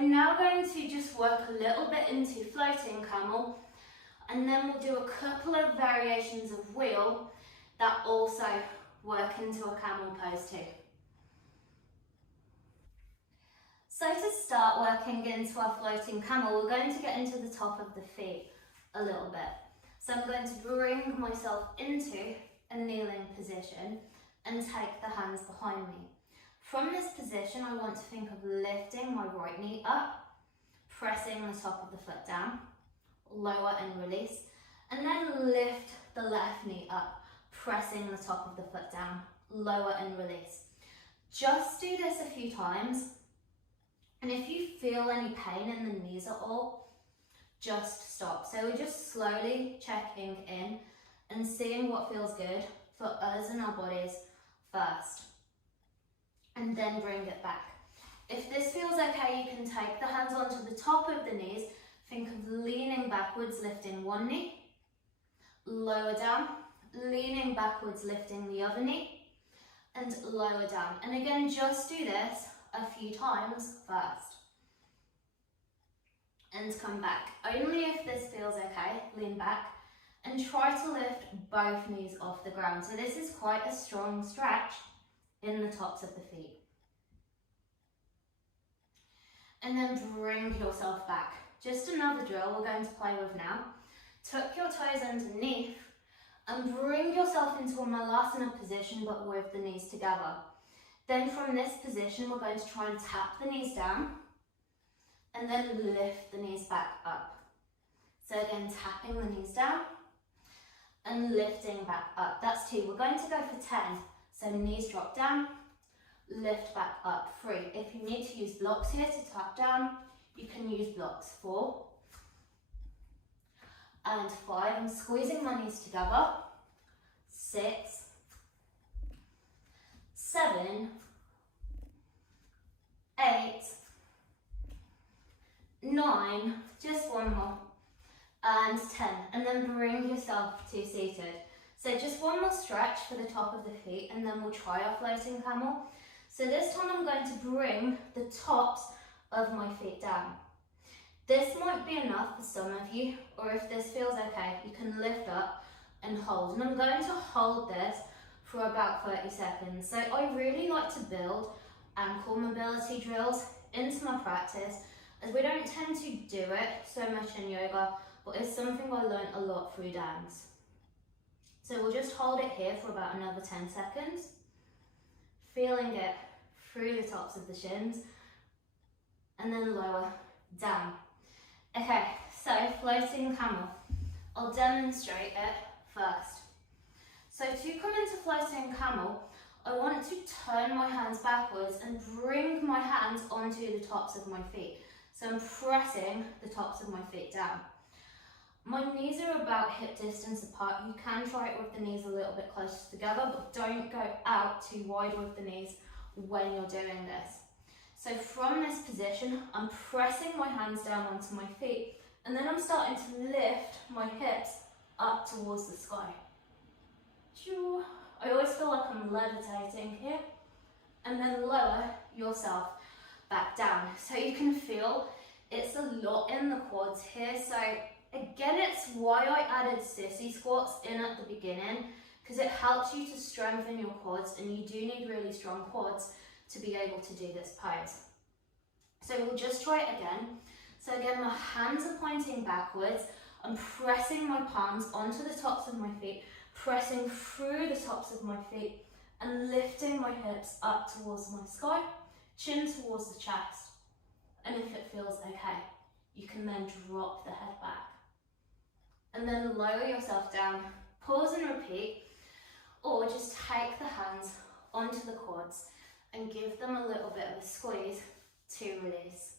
I'm now going to just work a little bit into floating camel, and then we'll do a couple of variations of wheel that also work into a camel pose too. So to start working into our floating camel, we're going to get into the top of the feet a little bit. So I'm going to bring myself into a kneeling position and take the hands behind me. From this position, I want to think of lifting my right knee up, pressing the top of the foot down, lower and release, and then lift the left knee up, pressing the top of the foot down, lower and release. Just do this a few times, and if you feel any pain in the knees at all, just stop. So we're just slowly checking in and seeing what feels good for us and our bodies first, and then bring it back. If this feels okay, you can take the hands onto the top of the knees. Think of leaning backwards, lifting one knee, lower down, leaning backwards, lifting the other knee, and lower down. And again, just do this a few times first. And come back. Only if this feels okay, lean back and try to lift both knees off the ground. So this is quite a strong stretch in the tops of the feet. And then bring yourself back. Just another drill we're going to play with now. Tuck your toes underneath and bring yourself into a malasana position, but with the knees together. Then from this position, we're going to try and tap the knees down and then lift the knees back up. So again, tapping the knees down and lifting back up. That's 2. We're going to go for 10. So knees drop down, lift back up, 3. If you need to use blocks here to tap down, you can use blocks, 4 and 5. I'm squeezing my knees together, 6, 7, 8, 9, just one more, and 10. And then bring yourself to seated. So just one more stretch for the top of the feet, and then we'll try our floating camel. So this time I'm going to bring the tops of my feet down. This might be enough for some of you, or if this feels okay, you can lift up and hold. And I'm going to hold this for about 30 seconds. So I really like to build ankle mobility drills into my practice, as we don't tend to do it so much in yoga, but it's something I learned a lot through dance. So we'll just hold it here for about another 10 seconds, feeling it through the tops of the shins, and then lower down. Okay, so floating camel. I'll demonstrate it first. So to come into floating camel, I want to turn my hands backwards and bring my hands onto the tops of my feet. So I'm pressing the tops of my feet down. My knees are about hip distance apart. You can try it with the knees a little bit closer together, but don't go out too wide with the knees when you're doing this. So from this position, I'm pressing my hands down onto my feet, and then I'm starting to lift my hips up towards the sky. I always feel like I'm levitating here, and then lower yourself back down. So you can feel it's a lot in the quads here. So again, it's why I added sissy squats in at the beginning, because it helps you to strengthen your quads, and you do need really strong quads to be able to do this pose. So we'll just try it again. So again, my hands are pointing backwards. I'm pressing my palms onto the tops of my feet, pressing through the tops of my feet, and lifting my hips up towards my sky, chin towards the chest. And if it feels okay, you can then drop the head back. And then lower yourself down, pause and repeat, or just take the hands onto the quads and give them a little bit of a squeeze to release.